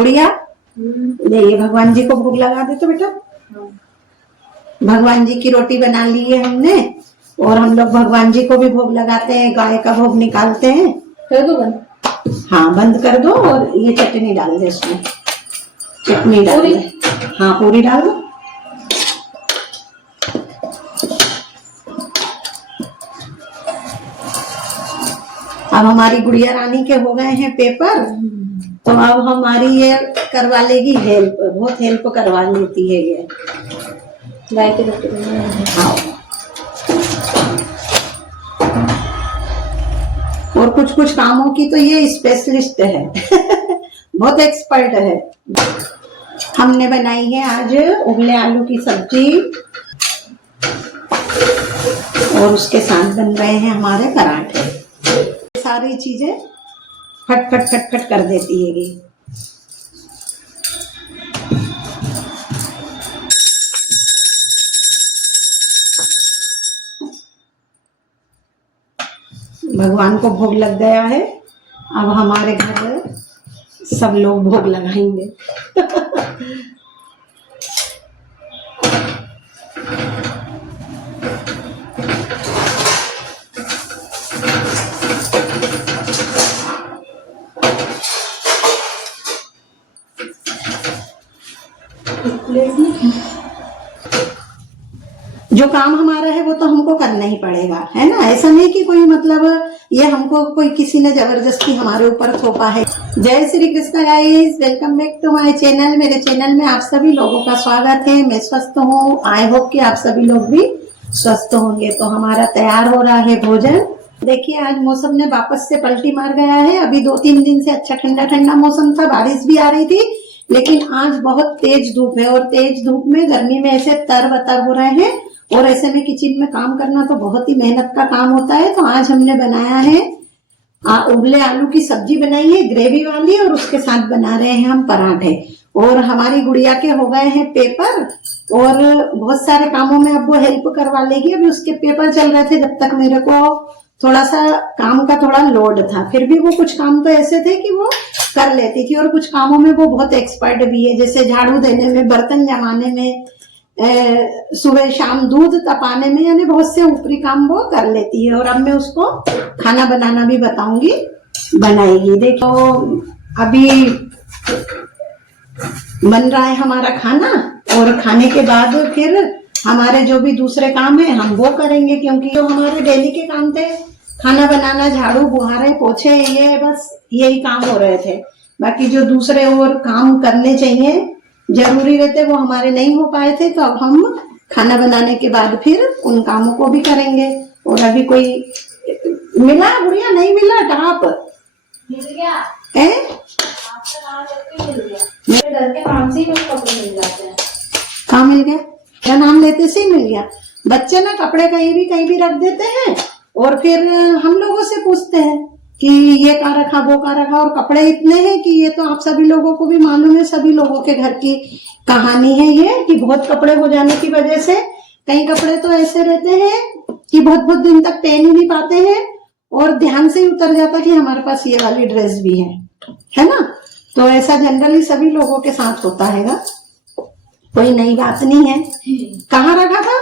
गुड़िया ले ये भगवान जी को भोग लगा दे तो बेटा। भगवान जी की रोटी बना ली है हमने और हम लोग भगवान जी को भी भोग लगाते हैं, गाय का भोग निकालते हैं। कर दो बंद? हाँ बंद कर दो और ये चटनी डाल दे इसमें, चटनी डाल दे। हाँ पूरी डाल दो। अब हमारी गुड़िया रानी के हो गए हैं पेपर, तो अब हमारी ये करवा लेगी हेल्प, बहुत हेल्प करवा लेती है ये। गाय की रोटी हाँ और कुछ कुछ कामों की तो ये स्पेशलिस्ट है बहुत एक्सपर्ट है। हमने बनाई है आज उबले आलू की सब्जी और उसके साथ बन रहे हैं हमारे पराठे। सारी चीजें फट फट फट फट कर देती है ये। भगवान को भोग लग गया है, अब हमारे घर सब लोग भोग लगाएंगे जो काम हमारा है वो तो हमको करना ही पड़ेगा, है ना। ऐसा नहीं कि कोई मतलब ये हमको कोई किसी ने जबरदस्ती हमारे ऊपर थोपा है। जय Shri Krishna guys, welcome back to my channel. मेरे चैनल में आप सभी लोगों का स्वागत है। मैं स्वस्थ हूँ, आई होप कि आप सभी लोग भी स्वस्थ होंगे। तो हमारा तैयार हो रहा है भोजन। देखिए आज मौसम ने वापस से पलटी मार गया है। अभी 2-3 दिन से अच्छा ठंडा ठंडा मौसम था, बारिश भी आ रही थी, लेकिन आज बहुत तेज धूप है और तेज धूप में गर्मी में ऐसे तर-बतर हो रहे हैं और ऐसे में किचन में काम करना तो बहुत ही मेहनत का काम होता है। तो आज हमने बनाया है उबले आलू की सब्जी बनाई है ग्रेवी वाली और उसके साथ बना रहे हैं हम पराठे। और हमारी गुड़िया के हो गए हैं पेपर और बहुत सारे कामों में अब वो हेल्प करवा लेगी। अभी उसके पेपर चल रहे थे, जब तक मेरे को थोड़ा सा काम का थोड़ा लोड था। फिर भी वो कुछ काम तो ऐसे थे कि वो कर लेती थी और कुछ कामों में वो बहुत एक्सपर्ट भी है, जैसे झाड़ू देने में, बर्तन जमाने में, सुबह शाम दूध तपाने में, यानी बहुत से ऊपरी काम वो कर लेती है। और अब मैं उसको खाना बनाना भी बताऊंगी, बनाएगी। देखो अभी बन रहा है हमारा खाना और खाने के बाद फिर हमारे जो भी दूसरे काम है हम वो करेंगे, क्योंकि जो हमारे डेली के काम थे, खाना बनाना, झाड़ू बुहारे पोछे, ये बस यही काम हो रहे थे। बाकी जो दूसरे और काम करने चाहिए जरूरी रहते वो हमारे नहीं हो पाए थे। तो अब हम खाना बनाने के बाद फिर उन कामों को भी करेंगे। और अभी कोई मिला गुड़िया? नहीं मिला? टॉप मिल गया है? मिल गया। मेरे घर के काम से ही कुछ कपड़े मिल जाते हैं। कहाँ मिल गया? क्या नाम लेते से ही मिल गया? बच्चे ना कपड़े कहीं भी रख देते हैं और फिर हम लोगों से पूछते हैं कि ये कहाँ रखा, वो कहाँ रखा। और कपड़े इतने हैं कि ये तो आप सभी लोगों को भी मालूम है, सभी लोगों के घर की कहानी है ये, कि बहुत कपड़े हो जाने की वजह से कई कपड़े तो ऐसे रहते हैं कि बहुत बहुत दिन तक पहन ही नहीं पाते हैं और ध्यान से ही उतर जाता कि हमारे पास ये वाली ड्रेस भी है ना। तो ऐसा जनरली सभी लोगों के साथ होता है, कोई नई बात नहीं है। कहाँ रखा था?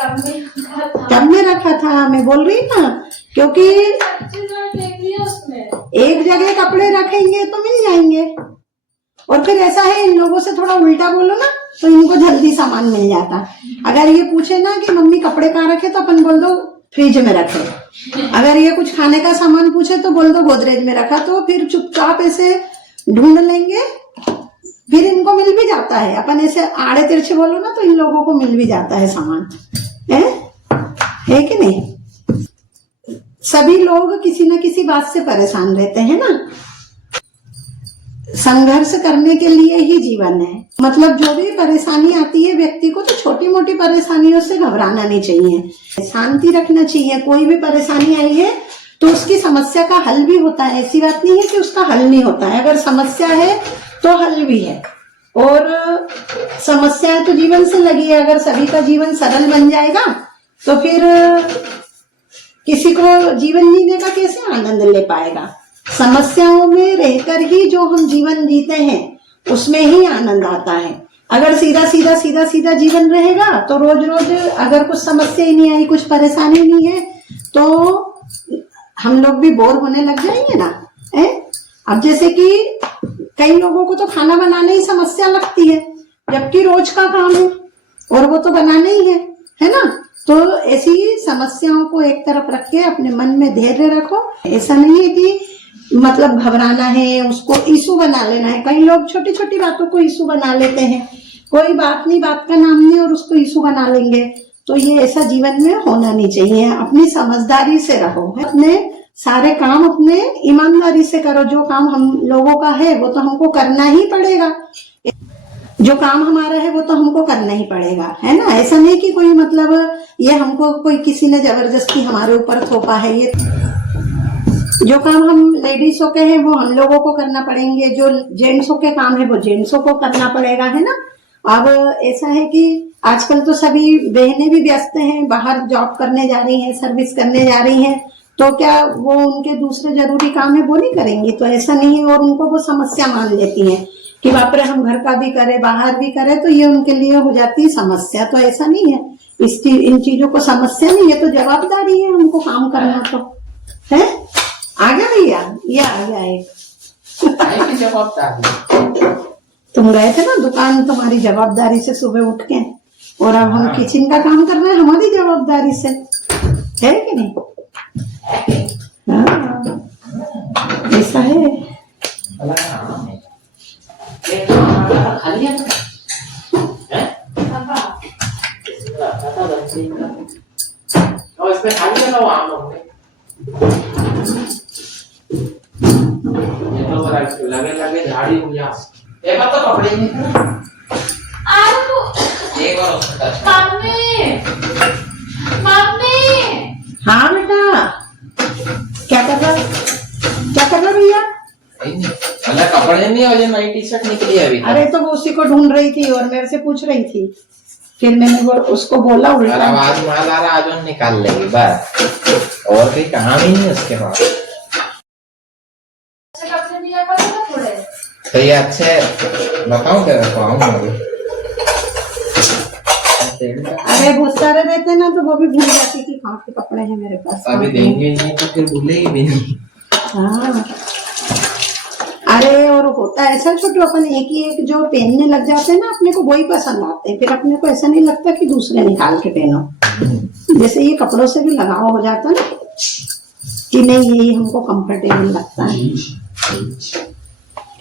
टब में रखा था, मैं बोल रही ना, क्योंकि एक जगह कपड़े रखेंगे तो मिल जाएंगे। और फिर ऐसा है, इन लोगों से थोड़ा उल्टा बोलो ना तो इनको जल्दी सामान मिल जाता। अगर ये पूछे ना कि मम्मी कपड़े कहाँ रखे, तो अपन बोल दो फ्रिज में रखे। अगर ये कुछ खाने का सामान पूछे तो बोल दो गोदरेज में रखा। तो फिर चुपचाप ऐसे ढूंढ लेंगे, फिर इनको मिल भी जाता है। अपन ऐसे आड़े तिरछे बोलो ना तो इन लोगों को मिल भी जाता है सामान, है कि नहीं। सभी लोग किसी न किसी बात से परेशान रहते हैं ना। संघर्ष करने के लिए ही जीवन है। मतलब जो भी परेशानी आती है व्यक्ति को, तो छोटी मोटी परेशानियों से घबराना नहीं चाहिए, शांति रखना चाहिए। कोई भी परेशानी आई है तो उसकी समस्या का हल भी होता है। ऐसी बात नहीं है कि उसका हल नहीं होता है। अगर समस्या है तो हल भी है, और समस्याएं तो जीवन से लगी है। अगर सभी का जीवन सरल बन जाएगा तो फिर किसी को जीवन जीने का कैसे आनंद ले पाएगा, समस्याओं में रहकर ही जो हम जीवन जीते हैं उसमें ही आनंद आता है। अगर सीधा सीधा सीधा सीधा जीवन रहेगा तो रोज रोज अगर कुछ समस्या ही नहीं आई, कुछ परेशानी नहीं है, तो हम लोग भी बोर होने लग जाएंगे ना। अब जैसे कि कई लोगों को तो खाना बनाने ही समस्या लगती है, जबकि रोज का काम है और वो तो बनाना ही है ना। तो ऐसी समस्याओं को एक तरफ रख के अपने मन में धैर्य रखो। ऐसा नहीं है कि मतलब घबराना है, उसको इशू बना लेना है। कई लोग छोटी छोटी बातों को इशू बना लेते हैं, कोई बात नहीं, बात का नाम नहीं, और उसको इशू बना लेंगे। तो ये ऐसा जीवन में होना नहीं चाहिए। अपनी समझदारी से रहो, अपने सारे काम अपने ईमानदारी से करो। जो काम हम लोगों का है वो तो हमको करना ही पड़ेगा, जो काम हमारा है वो तो हमको करना ही पड़ेगा, है ना। ऐसा नहीं कि कोई मतलब ये हमको कोई किसी ने जबरदस्ती हमारे ऊपर थोपा है। ये जो काम हम लेडीजों के हैं वो हम लोगों को करना पड़ेंगे, जो जेंट्सों के काम है वो जेंट्सों को करना पड़ेगा, है ना। अब ऐसा है कि आजकल तो सभी बहनें भी व्यस्त हैं, बाहर जॉब करने जा रही हैं, सर्विस करने जा रही हैं, तो क्या वो उनके दूसरे जरूरी काम है वो नहीं करेंगी? तो ऐसा नहीं है, और उनको वो समस्या मान लेती हैं कि बाप रे हम घर का भी करें बाहर भी करें, तो ये उनके लिए हो जाती है समस्या। तो ऐसा नहीं है, इन चीजों को समस्या नहीं है, तो जवाबदारी है हमको काम करना। तो है आ गया भैया, ये आ गया एक जवाबदारी। तुम गए थे ना दुकान तुम्हारी जवाबदारी से सुबह उठ के, और अब हम किचन का काम कर रहे हैं हमारी जवाबदारी से, है कि नहीं? हाँ ऐसा है। इसमें खाली है ना वो आम लगे लगे झाड़ी हो जा। एक बार तो कपड़े नहीं एक बार मम्मी मम्मी। हाँ बेटा, क्या कर रहा भैया? अल्लाह कपड़े नहीं और ये नई टी शर्ट निकली है अभी। अरे तो वो उसी को ढूंढ रही थी और मेरे से पूछ रही थी, फिर मैंने वो उसको बोला उल्टा। आवाज माल आ रहा, आज हम निकाल लेंगे बस, और कोई काम ही नहीं उसके पास। कपड़े दिया करो थोड़े। तो ये अच्छे बताऊं तेरे को, आऊंगा अभी। अरे बहुत सारे रहते ना तो वो भी भूल जाती कि कहाँ के कपड़े हैं मेरे पास। अभी देंगे नहीं तो फिर भूलेगी भी नहीं। हाँ अरे और होता है ऐसा छोटू, अपन एक ही एक जो पहनने लग जाते हैं ना अपने को वही पसंद आते हैं, फिर अपने को ऐसा नहीं लगता कि दूसरे निकाल के पहनो। जैसे ये कपड़ों से भी लगाव हो जाता ना कि नहीं यही हमको कंफर्टेबल लगता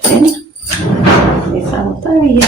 है ना, ऐसा होता है भैया।